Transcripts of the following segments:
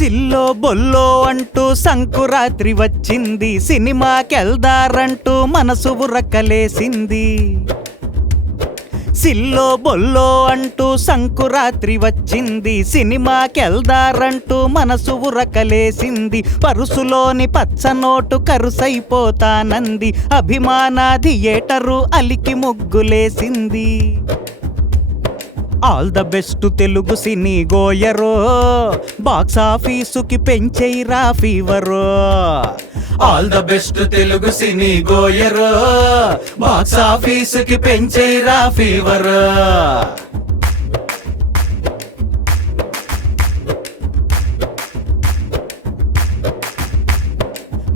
సిల్లో బొల్లో అంటూ సంకురాత్రి వచ్చింది, సినిమాకెళ్దారంటూ మనసు ఉరకలేసింది. సిల్లో బొల్లో అంటూ సంకురాత్రి వచ్చింది, సినిమాకెళ్దారంటూ మనసు ఉరకలేసింది. పరుసులోని పచ్చనోటు కరుసైపోతానంది, అభిమాన థియేటరు అలికి ముగ్గులేసింది. All the best Telugu cine గోయరో, బాక్సాఫీసుకి పెంచేయిరా ఫీవరో. All the best Telugu cine గోయరో, బాక్సాఫీసుకి పెంచేయిరా ఫీవరో.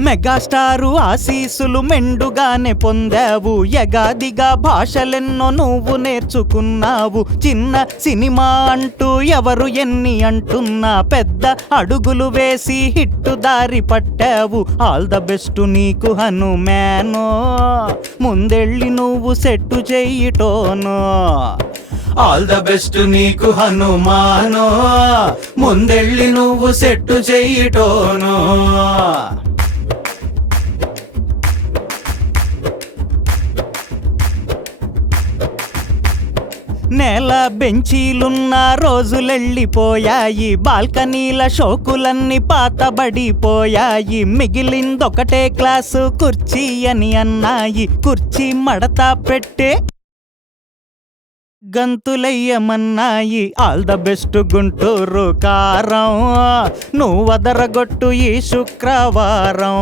మెగాస్టారు ఆశీసులు మెండుగానే పొందావు, యగాదిగా భాషలెన్నో నువ్వు నేర్చుకున్నావు. చిన్న సినిమా అంటూ ఎవరు ఎన్ని అంటున్నా, పెద్ద అడుగులు వేసి హిట్టు దారి పట్టావు. ఆల్ ద బెస్ట్ నీకు హనుమానో, ముందెళ్ళి నువ్వు సెట్టు చెయ్యిటోనో. ఆల్ ద బెస్ట్ నీకు హనుమానో, ముందెళ్ళి నువ్వు సెట్టు చెయ్యిటోనో. నేల బెంచీలున్న రోజులెళ్ళిపోయాయి, బాల్కనీల షోకులన్నీ పాతబడిపోయాయి. మిగిలిందొకటే క్లాసు కుర్చీ అని అన్నాయి, కుర్చీ మడత పెట్టే గంతులయ్యమన్నాయి. ఆల్ ద బెస్ట్ గుంటూరు కారం, నువ్వదరగొట్టు ఈ శుక్రవారం.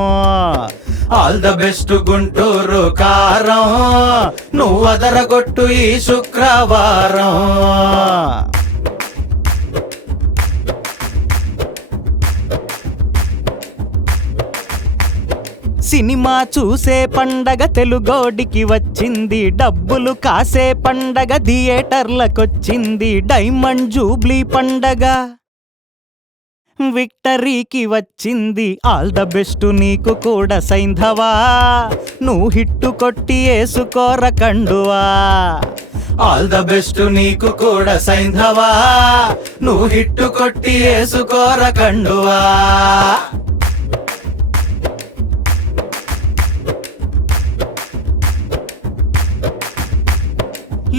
ఆల్ ద బెస్ట్ గుంటూరు కారం, నువ్వదరగొట్టు ఈ శుక్రవారం. సినిమా చూసే పండగ తెలుగోడికి వచ్చింది, డబ్బులు కాసే పండగ థియేటర్లకొచ్చింది. డైమండ్ జూబ్లీ పండగ విక్టరీకి వచ్చింది. ఆల్ ద బెస్ట్ నీకు కూడా సైంధవా, నువ్వు హిట్టు కొట్టి ఏసుకోర కండువా. ఆల్ ద బెస్ట్ నీకు కూడా సైంధవా, నువ్వు హిట్టు కొట్టి ఏసుకోర కండువా.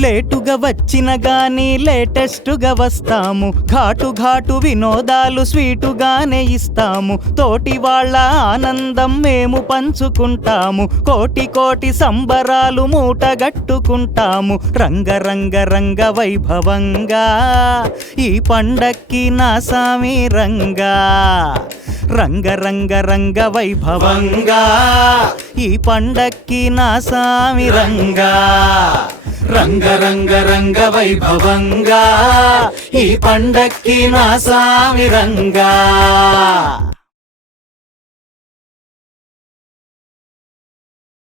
లేటుగా వచ్చిన గాని లేటెస్టుగా వస్తాము, ఘాటు ఘాటు వినోదాలు స్వీటుగానే ఇస్తాము. తోటి వాళ్ళ ఆనందం మేము పంచుకుంటాము, కోటి కోటి సంబరాలు మూటగట్టుకుంటాము. రంగరంగ రంగ వైభవంగా ఈ పండక్కి నా సామి రంగా. రంగరంగ రంగ వైభవంగా ఈ పండక్కి నా సామి రంగా. రంగరంగ రంగ వైభవంగా ఈ పండక్కి నా సామి రంగా.